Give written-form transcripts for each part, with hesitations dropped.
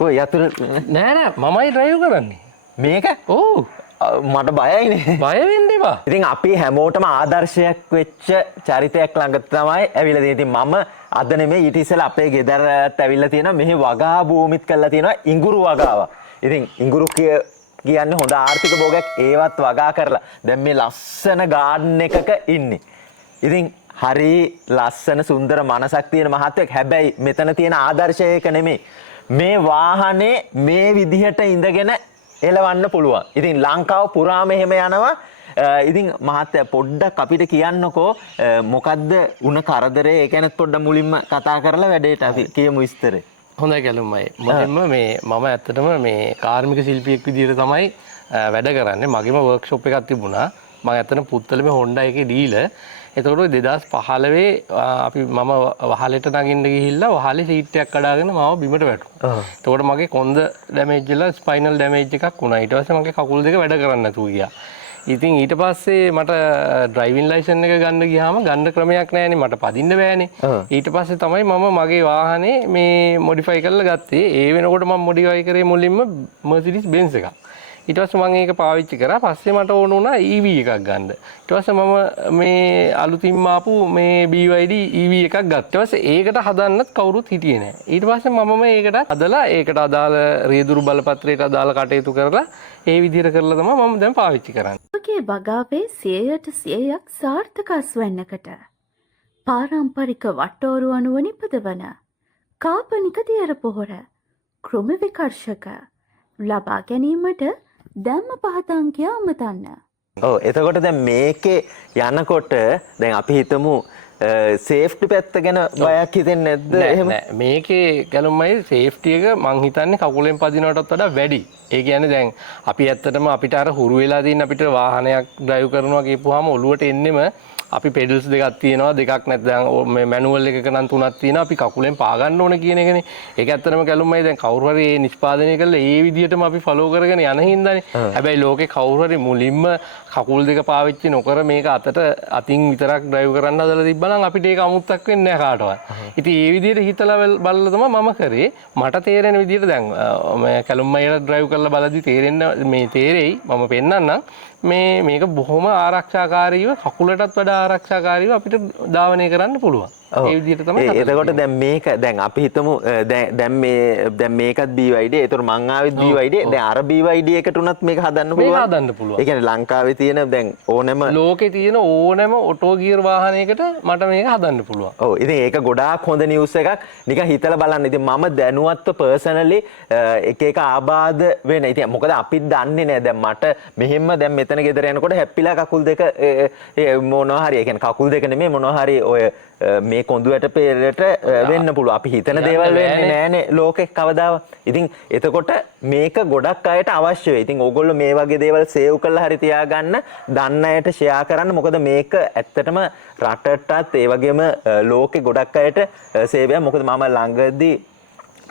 කොයි යතුරු නෑ නෑ මමයි ඩ්‍රයිව් කරන්නේ. මේක? ඔව්. මට බයයිනේ. බය වෙන්න එපා. ඉතින් අපි හැමෝටම ආදර්ශයක් වෙච්ච චරිතයක් ළඟ තමයි ඇවිල්ලා තියෙන්නේ. ඉතින් මම අද නෙමෙයි ඊට ඉස්සෙල්ලා අපේ ගෙදරට ඇවිල්ලා තියෙනවා. මෙහි වගා භූමිත් කරලා තියෙනවා ඉඟුරු වගාවක්. ඉතින් ඉඟුරු කියන්නේ හොඳ ආර්ථික භෝගයක් ඒවත් වගා කරලා දැන් මේ ලස්සන ගාඩන් එකක ඉන්නේ. ඉතින් හරි ලස්සන සුන්දර මනසක් තියෙන මහත්තයෙක්. හැබැයි මෙතන තියෙන ආදර්ශය ඒක නෙමෙයි. මේ වාහනේ මේ විදිහට ඉඳගෙන එලවන්න පුළුවන්. ඉතින් ලංකාව පුරාම එහෙම යනවා. ඉතින් මහත්තයා පොඩ්ඩක් අපිට කියන්නකෝ මොකද්ද උණ කරදරේ? ඒ කියන්නේ පොඩ්ඩක් මුලින්ම කතා කරලා වැඩේට අපි කියමු විස්තරේ. හොඳයි කැලුම්මයි. මුලින්ම මම ඇත්තටම මේ කාර්මික ශිල්පියෙක් විදිහට තමයි වැඩ කරන්නේ. මගේම වර්ක්ෂොප් එකක් තිබුණා. මම ඇත්තටම පුත්තලමේ හොන්ඩා එකේ ඩීලර්. එතකොට 2015 අපි මම වහලෙට නගින්න ගිහිල්ලා වහලේ සීට් එකක් කඩාගෙන මාව බිමට වැටුණා. එතකොට මගේ කොන්ද ඩැමේජ් වෙලා ස්පයිනල් ඩැමේජ් එකක් වුණා. ඊට පස්සේ මගේ කකුල් දෙක වැඩ කරන්නේ නැතුව ගියා. ඉතින් ඊට පස්සේ මට ඩ්‍රයිවිං ලයිසන් එක ගන්න ගියාම ගන්න ක්‍රමයක් නැහැනේ. මට පදින්න බෑනේ. ඊට පස්සේ තමයි මම මගේ වාහනේ මේ මොඩිෆයි කරලා ගත්තේ. ඒ වෙනකොට මම මොඩිෆයි කරේ මුලින්ම Mercedes Benz එකක්. ඊට පස්සේ මම ඒක පාවිච්චි කරා. පස්සේ මට ඕන වුණා EV එකක් ගන්න. ඊට පස්සේ මම මේ අලුතින්ම ආපු මේ BYD EV එකක් ගත්තා. ඊට පස්සේ ඒකට හදන්නත් කවුරුත් හිටියේ නැහැ. ඊට පස්සේ මම ඒකට හදලා ඒකට අදාළ රියදුරු බලපත්‍රයට අදාළ කටයුතු කරලා ඒ විදිහට කරලා තමයි මම දැන් පාවිච්චි කරන්නේ. ඔබගේ වගාවේ 100%ක් සාර්ථක අස්වැන්නකට පාරම්පරික වට්ටෝරු අනුව නිපදවන කාබනික දියර පොහොර කෘමි විකර්ශක ලබා ගැනීමට දැම්ම පහතංකය අමතන්න. ඔව් එතකොට දැන් මේකේ යනකොට දැන් අපි හිතමු සේෆ්ටි පැත්ත ගැන බයක් හිතෙන්නේ නැද්ද? එහෙම නෑ මේකේ ගැලුම්මයි සේෆ්ටි එක මං හිතන්නේ කකුලෙන් පදිනවටත් වඩා වැඩි. ඒ කියන්නේ දැන් අපි ඇත්තටම අපිට අර හුරු වෙලා තියෙන අපිට වාහනයක් ඩ්‍රයිව් කරනවා කියපුවාම ඔළුවට එන්නෙම අපි පෙඩල්ස් දෙකක් තියෙනවා දෙකක් නැත්නම් මේ මැනුවල් එකක නම් තුනක් තියෙනවා අපි කකුලෙන් පා ගන්න ඕනේ කියන එකනේ. ඒක ඇත්තටම කැලුම්මයි දැන් කවුරු හරි මේ නිෂ්පාදනය කළා ඒ විදිහටම අපි ෆලෝ කරගෙන යන හින්දානේ. හැබැයි ලෝකේ කවුරු හරි මුලින්ම කකුල් දෙක පාවිච්චි නොකර මේක අතින් විතරක් ඩ්‍රයිව් කරන්න හදලා තිබ්බනම් අපිට ඒක අමුත්තක් වෙන්නේ නැහැ කාටවත්. ඉතින් ඒ විදිහට හිතලා බලලා තමයි මම කරේ. මට තේරෙන විදිහට දැන් මේ කැලුම්මයිලා ඩ්‍රයිව් කරලා බලද්දි තේරෙන්න මේ තේරෙයි මම පෙන්නන්නම්. මේක බොහොම ආරක්ෂාකාරීව කකුලටත් වඩා ආරක්ෂාකාරීව අපිට ධාවනය කරන්න පුළුවන්. ඒ විදිහට තමයි. එතකොට දැන් මේක දැන් අපි හිතමු දැන් මේකත් BYD. ඒතර මං ආවෙත් BYD. දැන් අර BYD එකට උනත් මේක හදන්න පුළුවන්. මේක හදන්න පුළුවන්. ඒ කියන්නේ ලංකාවේ තියෙන දැන් ඕනෑම ලෝකේ තියෙන ඕනෑම ඔටෝ ගියර් වාහනයකට මට මේක හදන්න පුළුවන්. ඔව් ඉතින් ඒක ගොඩාක් හොඳ නිවුස් එකක්. නිකන් හිතලා බලන්න. ඉතින් මම දැනුවත්ව පර්සනලි එක ආබාධ වෙන. ඉතින් මොකද අපිත් දන්නේ නැහැ. දැන් මට මෙහෙම දැන් මෙතන ගෙදර යනකොට හැප්පිලා කකුල් දෙක මොනවා හරි. ඒ කියන්නේ කකුල් දෙක නෙමෙයි මොනවා හරි ඔය මේ කොඳුයට පෙරට වෙන්න පුළුවන්. අපි හිතන දේවල් වෙන්නේ නැහැනේ ලෝකේ කවදාවත්. ඉතින් එතකොට මේක ගොඩක් අයට අවශ්‍ය වෙයි. ඉතින් ඕගොල්ලෝ මේ වගේ දේවල් සේව් කරලා හරි තියාගන්න, දන්න අයට ෂෙයා කරන්න. මොකද මේක ඇත්තටම රටටත් ඒ වගේම ලෝකේ ගොඩක් අයට සේවයක්. මොකද මම ළඟදී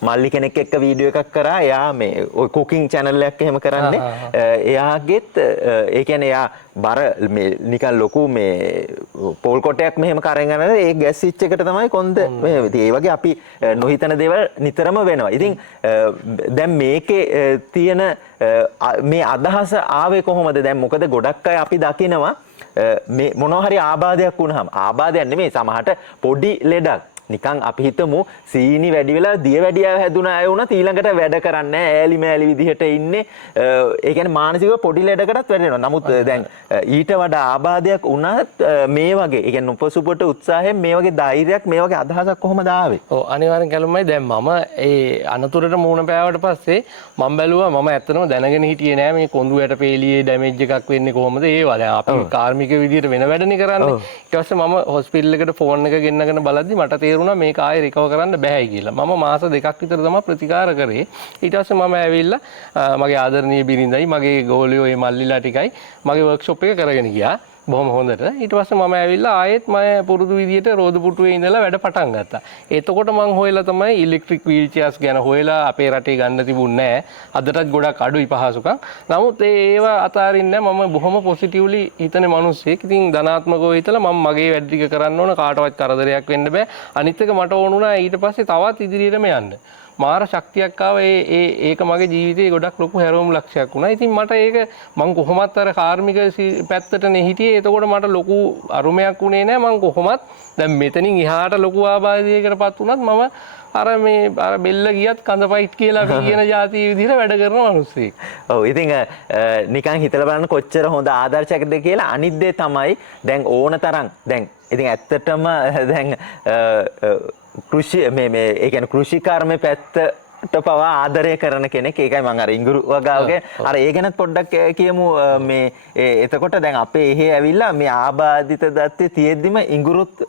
මල්ලි කෙනෙක් එක්ක වීඩියෝ එකක් කරා. එයා මේ ඔය කුකින් channel එකක් එහෙම කරන්නේ. එයාගෙත් ඒ කියන්නේ එයා බර මේ නිකන් ලොකු මේ පෝල් කොටයක් මෙහෙම කරගෙන යනවා. ඒ ගෑස් ස්විච් එකට තමයි කොන්ද මෙහෙම. ඉතින් ඒ වගේ අපි නොහිතන දේවල් නිතරම වෙනවා. ඉතින් දැන් මේකේ තියෙන මේ අදහස ආවේ කොහොමද? දැන් මොකද ගොඩක් අය අපි දකිනවා මේ මොනවා හරි ආබාධයක් වුණාම ආබාධයක් නෙමෙයි සමහරට පොඩි ලෙඩක් නිකන් අපි හිතමු සීනි වැඩි වෙලා දිය වැඩියාව හැදුන අය වුණත් ඊළඟට වැඩ කරන්නේ ඈලි මෑලි විදිහට ඉන්නේ. ඒ කියන්නේ මානසිකව පොඩි ලෙඩකටත් වැටෙනවා. නමුත් දැන් ඊට වඩා ආබාධයක් වුණත් මේ වගේ ඒ කියන්නේ උපසුපට උත්සාහයෙන් මේ වගේ ධෛර්යයක් මේ වගේ අදහසක් කොහොමද ආවේ? ඔව් අනිවාර්යෙන් කැලුම්මයි දැන් මම ඒ අනතුරට මුහුණ පෑවට පස්සේ මම බැලුවා මම ඇත්තටම දැනගෙන හිටියේ නෑ මේ කොඳු යට පේලියේ ඩැමේජ් එකක් වෙන්නේ කොහොමද ඒවා. දැන් අපි කාර්මික විදිහට වෙන වැඩනේ කරන්නේ. ඊට පස්සේ මම හොස්පිටල් එකට ෆෝන් එක ගෙන්නගෙන බලද්දි මට මේක ආයෙ රිකවර් කරන්න බෑයි කියලා. මම මාස 2ක් විතර තමයි ප්‍රතිකාර කරේ. ඊට පස්සේ මම ඇවිල්ලා මගේ ආදරණීය බිරිඳයි මගේ ගෝලියෝ මේ මල්ලිලා ටිකයි මගේ වර්ක්ෂොප් එක කරගෙන ගියා. බොහොම හොඳට. ඊට පස්සේ මම ඇවිල්ලා ආයෙත් මම පුරුදු විදියට රෝද පුටුවේ ඉඳලා වැඩ පටන් ගත්තා. එතකොට මම හොයලා තමයි ඉලෙක්ට්‍රික් වීල් චෙයර්ස් ගැන හොයලා අපේ රටේ ගන්න තිබුණේ නැහැ. අදටත් ගොඩක් අඩුයි පහසුකම්. නමුත් ඒවා අතාරින්නේ මම බොහොම පොසිටිව්ලි හිතන මිනිස්සෙක්. ඉතින් ධනාත්මකව හිතලා මම මගේ වැඩ ටික කරන්න ඕන කාටවත් කරදරයක් වෙන්න බෑ. අනිත් එක මට ඕන වුණා ඊට පස්සේ තවත් ඉදිරියටම යන්න. මාර ශක්තියක් ආව ඒක මගේ ජීවිතේ ගොඩක් ලොකු හැරවුම් ලක්ෂයක් වුණා. ඉතින් මට ඒක මම කොහොමත් අර කාර්මික පැත්තටනේ හිටියේ. එතකොට මට ලොකු අරුමයක් වුණේ නැහැ. මම කොහොමත් දැන් මෙතනින් එහාට ලොකු ආබාධයකටපත් වුණත් මම අර බෙල්ල ගියත් කඳ පයිට් කියලා අපි කියන જાතිය විදිහට වැඩ කරන මිනිස්සෙක්. ඔව් ඉතින් නිකන් හිතලා බලන්න කොච්චර හොඳ ආදර්ශයක්ද කියලා. අනිත් දේ තමයි දැන් ඕන තරම් දැන් ඉතින් ඇත්තටම දැන් කෘෂි මේ ඒ කියන්නේ කෘෂිකර්මයේ පැත්තට පවා ආදරය කරන කෙනෙක්. ඒකයි මම අර ඉඟුරු වගාවගේ අර ඒ ගැනත් පොඩ්ඩක් කියමු. මේ එතකොට දැන් අපේ එහෙ ඇවිල්ලා මේ ආබාධිත දත්තේ තියෙද්දිම ඉඟුරුත්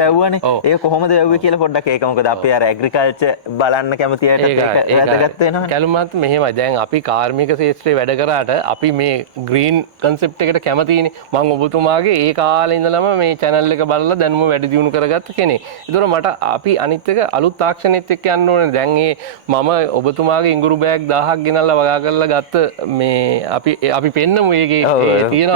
වැව්වනේ. ඒක කොහොමද වැව්වේ කියලා පොඩ්ඩක් ඒක මොකද අපේ අර ඇග්‍රිකල්චර් බලන්න කැමති අයට ඒක වැදගත් වෙනවනේ. කැලුමත් මෙහෙමයි. දැන් අපි කාර්මික ශාස්ත්‍රයේ වැඩ කරාට අපි මේ ග්‍රීන් කන්සෙප්ට් එකට කැමතිනේ. මම ඔබතුමාගේ ඒ කාලේ ඉඳලම මේ channel එක බලලා දැනුම වැඩි දියුණු කරගත්ත කෙනෙක්. ඒතකොට මට අපි අනිත් එක අලුත් තාක්ෂණෙත් එක්ක යන්න ඕනේ. දැන් මම ඔබතුමාගේ ඉඟුරු බෑග් 1000ක් ගෙනල්ලා වගා කරලා ගත්ත මේ අපි පෙන්නමු ඒකේ තියෙන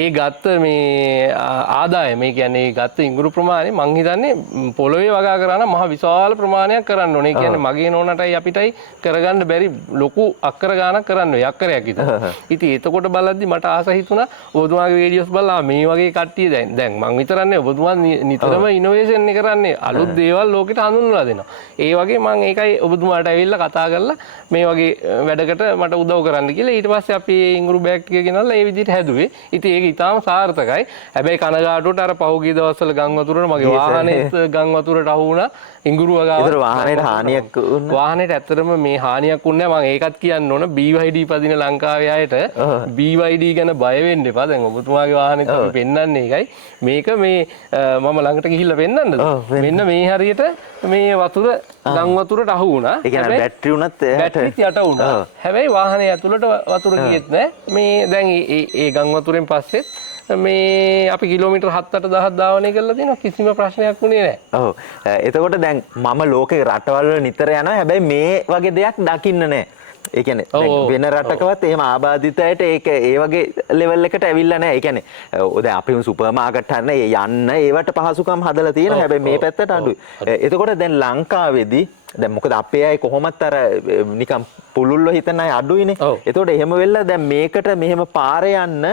ඒ ගත්ත මේ ආදායම මේ කියන්නේ ඒ ගත්ත ඉඟුරු ප්‍රමාණය මං හිතන්නේ පොළොවේ වගා කරා නම් මහ විශාල ප්‍රමාණයක් කරන්න ඕනේ. ඒ කියන්නේ මගේ නෝනටයි අපිටයි කරගන්න බැරි ලොකු අක්කර ගාණක් කරන්න ඕනේ. අක්කරයක් විතර. ඉතින් එතකොට බලද්දි මට ආස හිතුණා ඔබතුමාගේ වීඩියෝස් බලලා මේ වගේ කට්ටිය දැන් මං විතරන්නේ ඔබතුමා නිතරම ඉනෝවේෂන් එක කරන්නේ අලුත් දේවල් ලෝකෙට හඳුන්වලා දෙනවා. ඒ වගේ මම ඒකයි ඔබතුමාට ඇවිල්ලා කතා කරලා මේ වගේ වැඩකට මට උදව් කරන්න කියලා ඊට පස්සේ අපි ඉඟුරු බෑග් ටික ගෙනල්ලා ඒ විදිහට හැදුවේ. ඉතින් ඒක ඊටාම සාර්ථකයි. හැබැයි කනගාටුවට අර පහුගිය දවස්වල ගම් වතුරට මගේ වාහනේත් ගම් වතුරට අහු වුණා. ඉඟුරු වගාව. ඒතර වාහනේට හානියක් වුණා. වාහනේට ඇත්තටම මේ හානියක් වුණේ නැහැ. මම ඒකත් කියන්න ඕන BYD පදින ලංකාවේ අයට BYD ගැන බය වෙන්න එපා. දැන් ඔබතුමාගේ වාහනේත් අපි පෙන්වන්නේ ඒකයි. මේක මේ මම ළඟට ගිහිල්ලා පෙන්වන්නද? මෙන්න මේ හරියට මේ වතුර ගම් වතුරට අහු වුණා. ඒ කියන්නේ බැටරි උනත් බැටරිත් යට වුණා. හැබැයි වාහනේ ඇතුළට වතුර ගියෙත් නැහැ. මේ දැන් ඒ ගම් වතුරෙන් පස්සෙත් මේ අපි කිලෝමීටර් 7-8,000ක් ධාවනය කරලා තියෙනවා. කිසිම ප්‍රශ්නයක් වුණේ නැහැ. ඔව්. එතකොට දැන් මම ලෝකේ රටවල් වල නිතර යනවා. හැබැයි මේ වගේ දෙයක් දකින්න නැහැ. ඒ කියන්නේ වෙන රටකවත් එහෙම ආබාධිතයට ඒක ඒ වගේ ලෙවල් එකට ඇවිල්ලා නැහැ. ඒ කියන්නේ දැන් අපි සුපර් මාකට් හරන යන්න ඒවට පහසුකම් හදලා තියෙනවා. හැබැයි මේ පැත්තට අඩුයි. එතකොට දැන් ලංකාවේදී දැන් මොකද අපේ අය කොහොමත් අර නිකන් පුළුල්ව හිතන අය අඩුයිනේ. එතකොට එහෙම වෙලා දැන් මේකට මෙහෙම පාරේ යන්න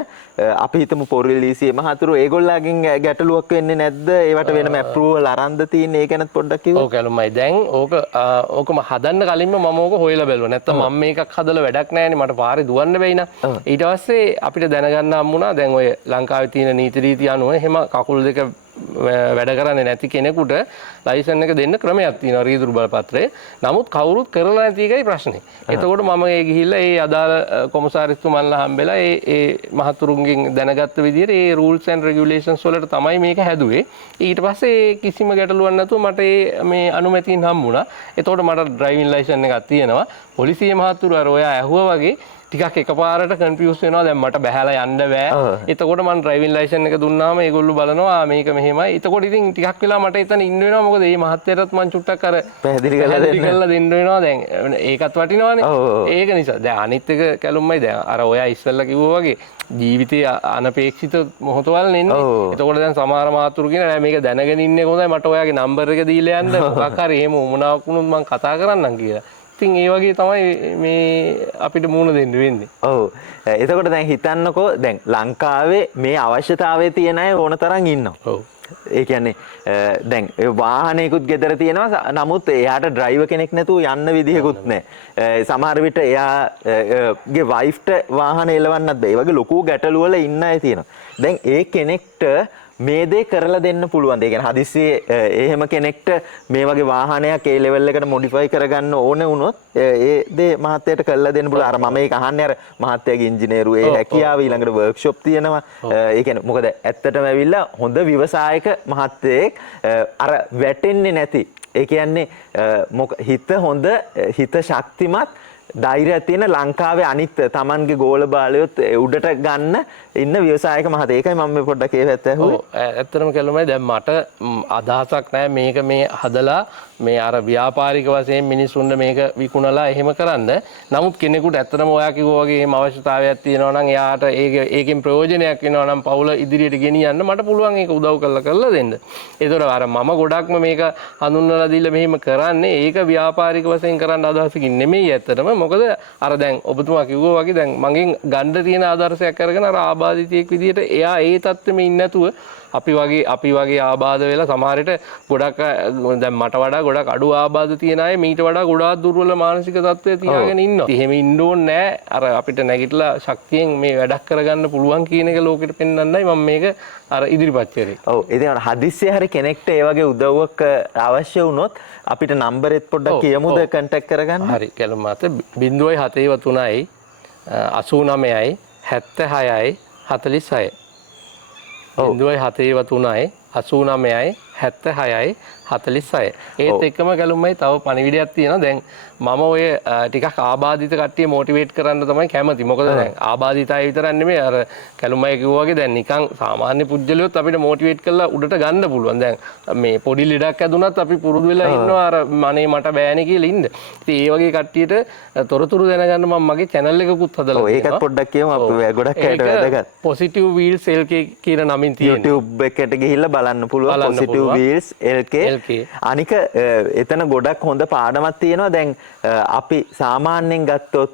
අපි හිතමු පොරිලීසිය මහතුරු ඒගොල්ලන්ගෙන් ගැටලුවක් වෙන්නේ නැද්ද? ඒවට වෙනම ඇප්‍රූවල් අරන්ද තියෙන්නේ? ඒ ගැනත් පොඩ්ඩක් කිව්වොත්. ඔව් කැලුමයි. දැන් ඕකම හදන්න කලින්ම මම ඕක හොයලා බැලුවා. නැත්තම් මම මේකක් හදලා වැඩක් නැහැනේ. මට පාරේ දුවන්න බැයි නා. ඊට පස්සේ අපිට දැනගන්න හම්බුණා දැන් ඔය ලංකාවේ තියෙන නීති රීති අනුව එහෙම කකුල් දෙක වැඩ කරන්නේ නැති කෙනෙකුට ලයිසන් එක දෙන්න ක්‍රමයක් තියෙනවා රීදුරු බලපත්‍රය. නමුත් කවුරුත් කරලා නැති එකයි ප්‍රශ්නේ. එතකොට මම ඒ ගිහිල්ලා ඒ අදාළ කොමසාරිස්තුමන්ලා හම්බෙලා ඒ මහතුරුන්ගෙන් දැනගත්ත විදිහට ඒ rules and regulations වලට තමයි මේක හැදුවේ. ඊට පස්සේ කිසිම ගැටලුවක් නැතුව මට මේ අනුමැතියන් හම්බුණා. එතකොට මට ඩ්‍රයිවිං ලයිසන් එකක් තියෙනවා. පොලිසිය මහතුරු අර ඔයා ඇහුවා වගේ ටිකක් එකපාරට කන්ෆියුස් වෙනවා. දැන් මට බහැලා යන්න බෑ. එතකොට මම ඩ්‍රයිවිං ලයිසන් එක දුන්නාම ඒගොල්ලෝ බලනවා මේක මෙහෙමයි. එතකොට ඉතින් ටිකක් වෙලා මට එතන ඉන්න වෙනවා. මොකද මේ මහත්තයාටත් මම චුට්ටක් අර පැහැදිලි කරලා දෙන්න වෙනවා. දැන් ඒකත් වටිනවනේ. ඒක නිසා දැන් අනිත් එක කැලුම්මයි දැන් අර ඔයා ඉස්සෙල්ලා කිව්වා වගේ ජීවිතයේ අනපේක්ෂිත මොහොතවල් නෙන්නේ. එතකොට දැන් සමහර මාතුරු කියන නෑ මේක දැනගෙන ඉන්නේ කොහොමද මට ඔයාගේ නම්බර් එක දීලා යන්න මොකක් හරි එහෙම උමනාවක් වුණොත් මම කතා කරන්නම් කියලා. ඉතින් ඒ වගේ තමයි මේ අපිට මුණ දෙන්න වෙන්නේ. ඔව්. එතකොට දැන් හිතන්නකෝ දැන් ලංකාවේ මේ අවශ්‍යතාවයේ තියෙන අය ඕන තරම් ඉන්නවා. ඔව්. ඒ කියන්නේ දැන් වාහනයකුත් ගෙදර තියෙනවා. නමුත් එයාට ඩ්‍රයිවර් කෙනෙක් නැතුව යන්න විදිහකුත් නැහැ. සමහර විට එයාගේ වයිෆ්ට වාහන එලවන්නත් බෑ. ඒ වගේ ලොකු ගැටලු වල ඉන්න අය තියෙනවා. දැන් ඒ කෙනෙක්ට මේ දේ කරලා දෙන්න පුළුවන්. ඒ කියන්නේ හදිස්සියේ එහෙම කෙනෙක්ට මේ වගේ වාහනයක් ඒ ලෙවල් එකට මොඩිෆයි කරගන්න ඕන වුණොත් ඒ දේ මහත්තයට කරලා දෙන්න පුළුවන්. අර මම ඒක අහන්නේ අර මහත්තයාගේ ඉංජිනේරු ඒ හැකියාව ඊළඟට වර්ක්ෂොප් තියෙනවා. ඒ කියන්නේ මොකද ඇත්තටම ඇවිල්ලා හොඳ ව්‍යවසායක මහත්තයෙක් අර වැටෙන්නේ නැති. ඒ කියන්නේ හිත හොඳ හිත ශක්තිමත් ධෛර්යයක් තියෙන ලංකාවේ අනිත් Tamanගේ ගෝල බාලයොත් උඩට ගන්න ඉන්න ව්‍යවසායක මහත්තයා. ඒකයි මම මේ පොඩ්ඩක් ඒ පැත්ත ඇහුවේ. ඔව් ඇත්තටම කැලුමයි දැන් මට අදහසක් නැහැ මේක මේ හදලා මේ අර ව්‍යාපාරික වශයෙන් මිනිස්සුන්ට මේක විකුණලා එහෙම කරන්න. නමුත් කෙනෙකුට ඇත්තටම ඔයා කිව්වා වගේ එහෙම අවශ්‍යතාවයක් තියෙනවා නම් එයාට ඒකෙන් ප්‍රයෝජනයක් වෙනවා නම් පවුල ඉදිරියට ගෙනියන්න මට පුළුවන් ඒක උදව් කරලා දෙන්න. ඒතකොට අර මම ගොඩක්ම මේක හඳුන්වලා දීලා මෙහෙම කරන්නේ ඒක ව්‍යාපාරික වශයෙන් කරන්න අදහසකින් නෙමෙයි ඇත්තටම. මොකද අර දැන් ඔබතුමා කිව්වා වගේ දැන් මගෙන් ගන්න තියෙන ආදර්ශයක් අරගෙන අර ආබාධිතයෙක් විදියට එයා ඒ තත්ත්වෙම ඉන්නේ නැතුව අපි වගේ ආබාධ වෙලා සමහර විට ගොඩක් දැන් මට වඩා ගොඩක් අඩු ආබාධ තියෙන අය මීට වඩා ගොඩාක් දුර්වල මානසික තත්ත්වයක තියාගෙන ඉන්නවා. එහෙම ඉන්න ඕනේ නැහැ. අර අපිට නැගිටලා ශක්තියෙන් මේ වැඩක් කරගන්න පුළුවන් කියන එක ලෝකෙට පෙන්වන්නයි මම මේක අර ඉදිරිපත් කරේ. ඔව් ඉතින් හදිස්සියේ හරි කෙනෙක්ට ඒ වගේ උදව්වක් අවශ්‍ය වුණොත් අපිට නම්බරෙත් පොඩ්ඩක් කියමුද කන්ටැක්ට් කරගන්න. හරි කැලුම් මාත 073 89යි 76යි 46 073 89යි 76යි 46. ඒත් එක්කම ගැලුම්මයි තව පණිවිඩයක් තියෙනවා. දැන් මම ඔය ටිකක් ආබාධිත කට්ටිය මොටිවේට් කරන්න තමයි කැමති. මොකද දැන් ආබාධිත අය විතරක් නෙමෙයි අර ගැලුම්මයි කිව්වා වගේ දැන් නිකන් සාමාන්‍ය පුජ්‍යලියොත් අපිට මොටිවේට් කරලා උඩට ගන්න පුළුවන්. දැන් මේ පොඩි ලෙඩක් ඇදුනත් අපි පුරුදු වෙලා ඉන්නවා අර මනේ මට බෑනේ කියලා ඉන්න. ඉතින් ඒ වගේ කට්ටියට තොරතුරු දැනගන්න මම මගේ channel එකකුත් හදලා තියෙනවා. ඒකත් පොඩ්ඩක් කියමු අපි ගොඩක් අයට වැදගත්. Positive Wheels LK කියන නමින් තියෙනවා. YouTube එකට ගිහිල්ලා බලන්න පුළුවන් Positive Wheels LK. අනික එතන ගොඩක් හොඳ පාඩමක් තියෙනවා. දැන් අපි සාමාන්‍යයෙන් ගත්තොත්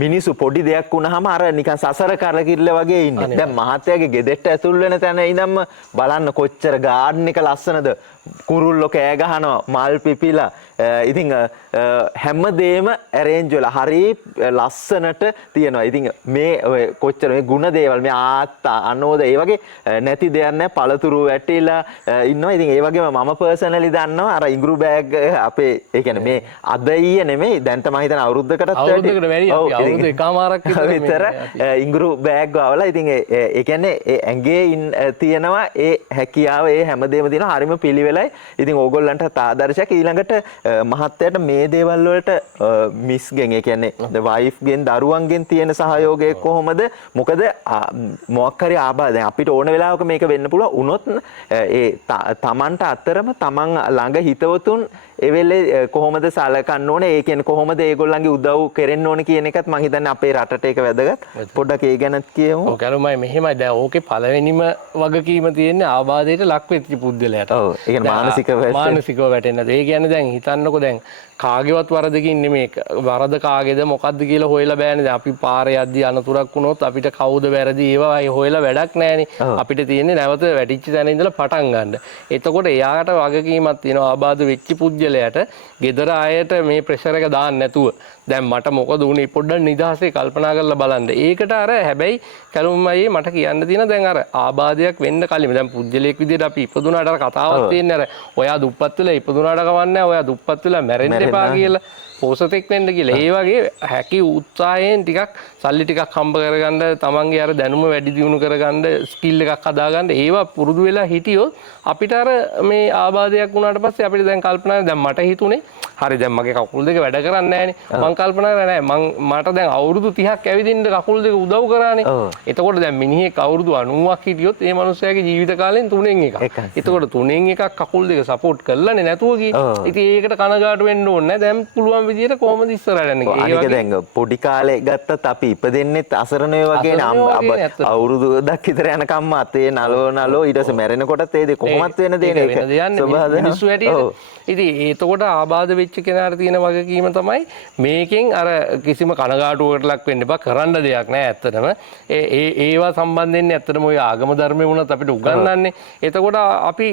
මිනිස්සු පොඩි දෙයක් වුණාම අර නිකන් සසර කරකිරල වගේ ඉන්නේ. දැන් මහත්තයාගේ ගෙදරට ඇතුල් වෙන තැන ඉඳන්ම බලන්න කොච්චර ගාඩන් එක ලස්සනද. කුරුල්ලෝ කෑ ගහනවා, මල් පිපිලා. ඉතින් හැමදේම arrange වෙලා හරි ලස්සනට තියෙනවා. ඉතින් මේ ඔය කොච්චර මේ ಗುಣ දේවල් මේ අනෝද ඒ වගේ නැති දෙයක් නැහැ. පළතුරු වැටිලා ඉන්නවා. ඉතින් ඒ වගේම මම පර්සනලි දන්නවා අර ඉඟුරු බෑග් අපේ ඒ කියන්නේ මේ අද ඊයේ නෙමෙයි දැන්ට මම හිතන අවුරුද්දකටත් වැඩි අවුරුදු එකමාරක් විතර ඉඟුරු බෑග් ගාවලා. ඉතින් ඒ කියන්නේ ඇඟේ තියෙනවා ඒ හැකියාව ඒ හැමදේම තියෙනවා. හරිම පිළිවෙලයි. ඉතින් ඕගොල්ලන්ට ආදර්ශයක්. ඊළඟට මහත්තයාට මේ දේවල් වලට මිස්ගෙන් ඒ කියන්නේ වයිෆ්ගෙන් දරුවන්ගෙන් තියෙන සහයෝගය කොහොමද? මොකද මොකක් හරි ආබාධ දැන් අපිට ඕන වෙලාවක මේක වෙන්න පුළුවන්. උනොත් ඒ තමන්ට අතරම තමන් ළඟ හිතවතුන් ඒ වෙලේ කොහොමද සලකන්න ඕනේ? ඒ කියන්නේ කොහොමද ඒගොල්ලන්ගේ උදව් කරෙන්න ඕනේ කියන එකත් මම හිතන්නේ අපේ රටට ඒක වැදගත්. පොඩ්ඩක් ඒ ගැනත් කියමු. ඔව් කරුමයි මෙහෙමයි. දැන් ඕකේ පළවෙනිම වගකීම තියෙන්නේ ආබාධයට ලක් වෙච්ච පුද්ගලයාට. ඔව් ඒ කියන්නේ මානසිකව වැටෙන්න. ඒ කියන්නේ දැන් හිතන්නකෝ දැන් කාගේවත් වරදකින් නෙමෙයි. වරද කාගේද මොකද්ද කියලා හොයලා බෑනේ. දැන් අපි පාරේ යද්දි අනතුරක් වුණොත් අපිට කවුද වැරදි ඒවා හොයලා වැඩක් නැහැනේ. අපිට තියෙන්නේ නැවත වැටිච්ච තැන ඉඳලා පටන් ගන්න. එතකොට එයාට වගකීමක් තියෙනවා ආබාධ වෙච්ච පුද්ගලයාට ගෙදර අයට මේ ප්‍රෙෂර් එක දාන්න නැතුව. දැන් මට මොකද උනේ පොඩ්ඩක් නිදහසේ කල්පනා කරලා බලන්න. ඒකට අර හැබැයි කලුම්මයි මට කියන්න තියෙන දැන් අර ආබාධයක් වෙන්න කලින් දැන් පුජ්‍යලයක් විදිහට අපි ඉපදුනාට අර කතාවක් තියෙන්නේ අර ඔයා දුප්පත් වෙලා ඉපදුනාට කවන්නේ නැහැ. ඔයා දුප්පත් වෙලා මැරෙන්න එපා කියලා. පෝසතෙක් වෙන්න කියලා. ඒ වගේ හැකි උත්සාහයෙන් ටිකක් සල්ලි ටිකක් හම්බ කරගන්න තමන්ගේ අර දැනුම වැඩි දියුණු කරගන්න ස්කිල් එකක් හදාගන්න ඒවා පුරුදු වෙලා හිටියොත් අපිට අර මේ ආබාධයක් වුණාට පස්සේ අපිට දැන් කල්පනා දැන් මට හිතුනේ හරි දැන් මගේ කකුල් දෙක වැඩ කරන්නේ නැහනේ මං කල්පනා කරා නෑ මට දැන් අවුරුදු 30ක් ඇවිදින්න කකුල් දෙක උදව් කරානේ. එතකොට දැන් මිනිහෙක් අවුරුදු 90ක් හිටියොත් ඒ මනුස්සයාගේ ජීවිත කාලෙන් 3න් එකක්. එතකොට 3න් එකක් කකුල් දෙක සපෝට් කරලානේ නැතුව ගියේ. ඉතින් ඒකට කනගාටු වෙන්න ඕනේ නෑ. දැන් පුළුවන් විදියට කොහොමද ඉස්සරහට යන්නේ. ඒක දැන් පොඩි කාලේ ගත්තත් අපි ඉපදෙන්නෙත් අසරණය වගේ අවුරුදු 10ක් විතර යනකම්ම අතේ නලෝ ඊට පස්සේ මැරෙනකොටත් ඒ දේ කොහොමත් වෙන දේ නේ. මිනිස්සු හැටියට. ඉතින් ඒතකොට ආබාධ වෙච්ච කෙනාට තියෙන වගකීම තමයි මේකෙන් අර කිසිම කනගාටුවකට ලක් වෙන්න එපා. කරන්න දෙයක් නෑ ඇත්තටම. ඒවා සම්බන්ධයෙන් ඇත්තටම ඔය ආගම ධර්මයේ වුණත් අපිට උගන්වන්නේ. එතකොට අපි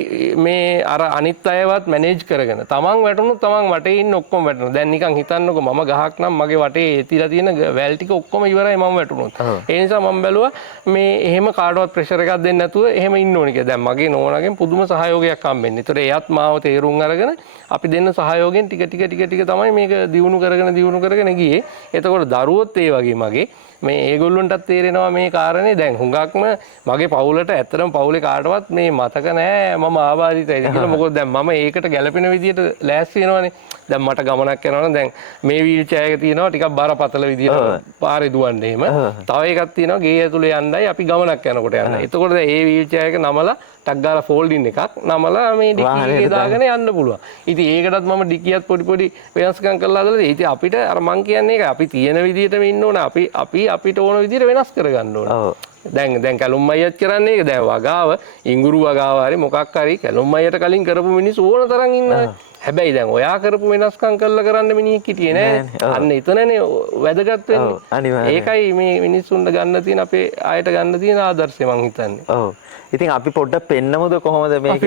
මේ අර අනිත් අයවත් මැනේජ් කරගෙන තමන් වැටුණොත් තමන් වටේ ඉන්න ඔක්කොම වැටෙනවා. දැන් නිකන් හිතන්නකෝ මම ගහක් නම් මගේ වටේ තියලා තියෙන වැල් ටික ඔක්කොම ඉවරයි මම වැටුණොත්. ඒ නිසා මම බැලුවා මේ එහෙම කාටවත් ප්‍රෙෂර් එකක් දෙන්නේ නැතුව එහෙම ඉන්න ඕනේ කියලා. දැන් මගේ නෝනාගෙන් පුදුම සහයෝගයක් හම්බෙන්නේ. ඒතර එයත් මාව තේරුම් අරගෙන අපි දෙන්න සහයෝගයෙන් ටික තමයි මේක දියුණු කරගෙන ගියේ. එතකොට දරුවොත් ඒ වගේ මගේ මේ ඒගොල්ලන්ටත් තේරෙනවා මේ කාරණේ. දැන් හුඟක්ම මගේ පවුලට ඇත්තටම පවුලේ කාටවත් මේ මතක නෑ මම ආබාධිතයිද කියලා. මොකද දැන් මම ඒකට ගැළපෙන විදියට ලෑස්ති වෙනවනේ. දැන් මට ගමනක් යනවා නම් දැන් මේ වීල් චෙයාර් එක තියෙනවා ටිකක් බරපතල විදියට පාරේ දුවන්න එහෙම. තව එකක් තියෙනවා ගේ ඇතුලේ යන්නයි අපි ගමනක් යනකොට යන්න. එතකොට දැන් මේ වීල් චෙයාර් එක නමලා ටක් ගාලා ෆෝල්ඩින් එකක් නමලා මේ ඩික්කිය එකේ දාගෙන යන්න පුළුවන්. ඉතින් ඒකටත් මම ඩික්කියත් පොඩි වෙනස්කම් කරලා හදලා තියෙනවා. ඉතින් අපිට අර මං කියන්නේ ඒක අපි තියෙන විදියටම ඉන්න ඕන. අපිට ඕන විදියට වෙනස් කරගන්න ඕන. දැන් කැලුම් අයියත් කරන්නේ ඒක. දැන් වගාව ඉඟුරු වගාව හරි මොකක් හරි කැලුම් අයියට කලින් කරපු මිනිස්සු ඕන තරම් ඉන්නවා. හැබැයි දැන් ඔයා කරපු වෙනස්කම් කරලා කරන්න මිනිහෙක් හිටියේ නෑ. අන්න එතනනේ වැදගත් වෙන්නේ. ඒකයි මේ මිනිස්සුන්ට ගන්න තියෙන අපේ ආයත ගන්න තියෙන ආදර්ශය මං හිතන්නේ. ඔව්. ඉතින් අපි පොඩ්ඩක් පෙන්නමුද කොහොමද මේක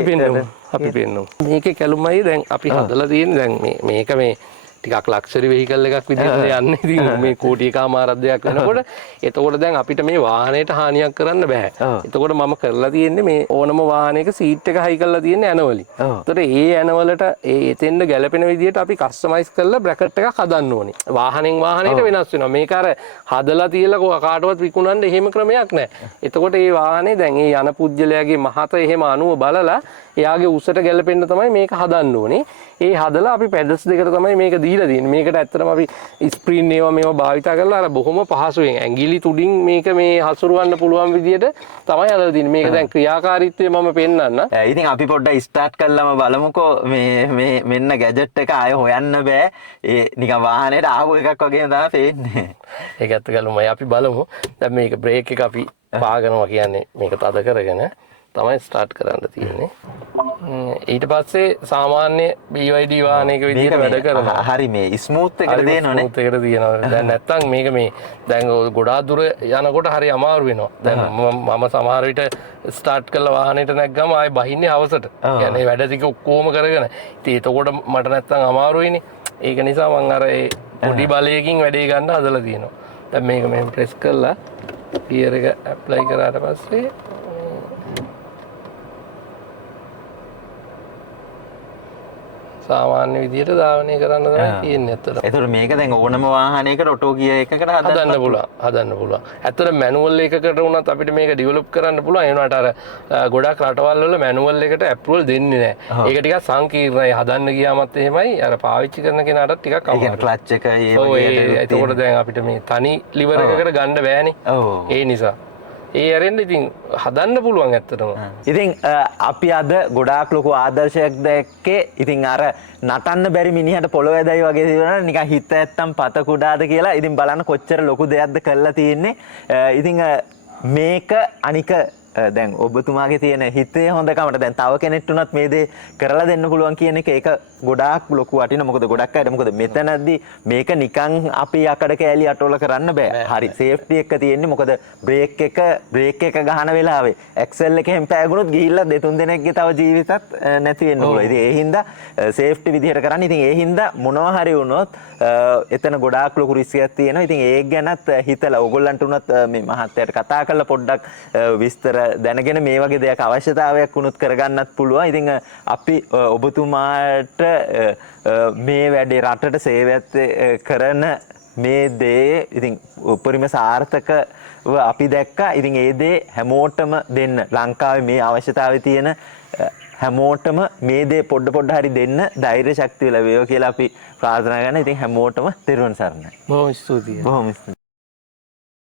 අපි පෙන්නමු. මේකේ කැලුම් අයිය දැන් අපි හදලා තියෙන්නේ දැන් මේක මේ ටිකක් ලක්ෂරි වෙහිකල් එකක් විදිහට යන්නේ. ඉතින් මේ කෝටි එකමාරක් දෙයක් වෙනකොට එතකොට දැන් අපිට මේ වාහනයට හානියක් කරන්න බෑ. එතකොට මම කරලා තියෙන්නේ මේ ඕනම වාහනයක සීට් එක හයි කරලා තියෙන්නේ ඇනවලි. එතකොට ඒ ඇනවලට එතෙන්ද ගැලපෙන විදිහට අපි කස්ටමයිස් කරලා බ්‍රැකට් එකක් හදන්න ඕනේ. වාහනෙන් වාහනයට වෙනස් වෙනවා. මේක අර හදලා තියලා කාටවත් විකුණන්න එහෙම ක්‍රමයක් නැහැ. එතකොට මේ වාහනේ දැන් ඒ යන පුජ්‍යලයාගේ මහත එහෙම අණුව බලලා එයාගේ උසට ගැලපෙන්න තමයි මේක හදන්න ඕනේ. ඒ හදලා අපි පැඩල්ස් දෙකට තමයි මේක දීලා තියෙන්නේ. මේකට ඇත්තටම අපි ස්ක්‍රීන් මේවා භාවිතා කරලා අර බොහොම පහසුවෙන් ඇඟිලි තුඩින් මේක මේ හසුරවන්න පුළුවන් විදියට තමයි හදලා තියෙන්නේ. මේක දැන් ක්‍රියාකාරීත්වය මම පෙන්නන්න. ඉතින් අපි පොඩ්ඩක් ස්ටාර්ට් කළාම බලමුකෝ මේ මෙන්න ගැජට් එක ආය හොයන්න බෑ. ඒ නිකන් වාහනේට ආපු එකක් වගේම තමයි පේන්නේ. ඒක ඇත්ත කළුමයි අපි බලමු. දැන් මේක බ්‍රේක් එක අපි පාගනවා කියන්නේ මේක තද කරගෙන තමයි ස්ටාර්ට් කරන්න තියෙන්නේ. ඊට පස්සේ සාමාන්‍ය BYD වාහනයක විදිහට වැඩ කරනවා. හරි මේ ස්මූත් එකට දෙනවනේ. ස්මූත් එකට තියෙනවා. දැන් නැත්තම් මේක මේ දැන් ගොඩාක් දුර යනකොට හරි අමාරු වෙනවා. දැන් මම සමහර විට ස්ටාර්ට් කරලා වාහනේට නැග්ගම ආයේ බහින්නේ හවසට. يعني වැඩ ටික ඔක්කොම කරගෙන. ඉතින් එතකොට මට නැත්තම් අමාරුයිනේ. ඒක නිසා මම අර ඒ පොඩි බලයකින් වැඩේ ගන්න හදලා තියෙනවා. දැන් මේක මෙහෙම ප්‍රෙස් කරලා ගියර් එක ඇප්ලයි කරාට පස්සේ සාමාන්‍ය විදිහට ධාවනය කරන්න තමයි තියෙන්නේ ඇත්තට. ඒතර මේක දැන් ඕනම වාහනයකට ඔටෝ ගියර් එකකට හදන්න පුළුවන්. ඇත්තට මැනුවල් එකකට වුණත් අපිට මේක ඩෙවලොප් කරන්න පුළුවන්. ඒ වුණාට අර ගොඩක් රටවල් වල මැනුවල් එකට ඇප්‍රූවල් දෙන්නේ නැහැ. ඒක ටිකක් සංකීර්ණයි. හදන්න ගියාමත් එහෙමයි. අර පාවිච්චි කරන කෙනාට ටිකක් අමාරුයි. ඒ ක්ලච් එක ඒ වගේ. ඒකෝට දැන් අපිට මේ තනි ලිවර් එකකට ගන්න බෑනේ. ඒ නිසා ඒ ඇරෙන්න ඉතින් හදන්න පුළුවන් ඇත්තටම. ඉතින් අපි අද ගොඩාක් ලොකු ආදර්ශයක් දැක්කේ. ඉතින් අර නටන්න බැරි මිනිහට පොළොව ඇදයි වගේ තියෙනවා නිකන් හිත ඇත්තම් පත කුඩාද කියලා. ඉතින් බලන්න කොච්චර ලොකු දෙයක්ද කරලා තියෙන්නේ. ඉතින් මේක අනික දැන් ඔබතුමාගේ තියෙන හිතේ හොඳකමට දැන් තව කෙනෙක්ට උනත් මේ දේ කරලා දෙන්න පුළුවන් කියන එක ඒක ගොඩාක් ලොකු වටින. මොකද ගොඩක් අයට මොකද මෙතනදී මේක නිකන් අපි යකඩ කෑලි අටවල කරන්න බෑ. හරි සේෆ්ටි එක තියෙන්නේ. මොකද බ්‍රේක් එක ගහන වෙලාවේ ඇක්සල් එකෙන් පෑගුණොත් ගිහිල්ලා දෙතුන් දෙනෙක්ගේ තව ජීවිතත් නැති වෙන්න පුළුවන්. ඉතින් ඒ හින්දා සේෆ්ටි විදිහට කරන්න. ඉතින් ඒ හින්දා මොනවා හරි වුණොත් එතන ගොඩාක් ලොකු රිස්ක් තියෙනවා. ඉතින් ඒක ගැනත් හිතලා ඕගොල්ලන්ට උනත් මේ මහත්තයාට කතා කරලා පොඩ්ඩක් විස්තර දැනගෙන මේ වගේ දෙයක් අවශ්‍යතාවයක් වුණොත් කරගන්නත් පුළුවන්. ඉතින් අපි ඔබතුමාට මේ වැඩේ රටට සේවයත් කරන මේ දේ ඉතින් උපරිම සාර්ථකව අපි දැක්කා. ඉතින් ඒ දේ හැමෝටම දෙන්න. ලංකාවේ මේ අවශ්‍යතාවය තියෙන හැමෝටම මේ දේ පොඩ හරි දෙන්න ධෛර්ය ශක්තිය ලැබේවා කියලා අපි ප්‍රාර්ථනා කරනවා. ඉතින් හැමෝටම තෙරුවන් සරණයි. බොහොම ස්තුතියි. බොහොම ස්තුතියි.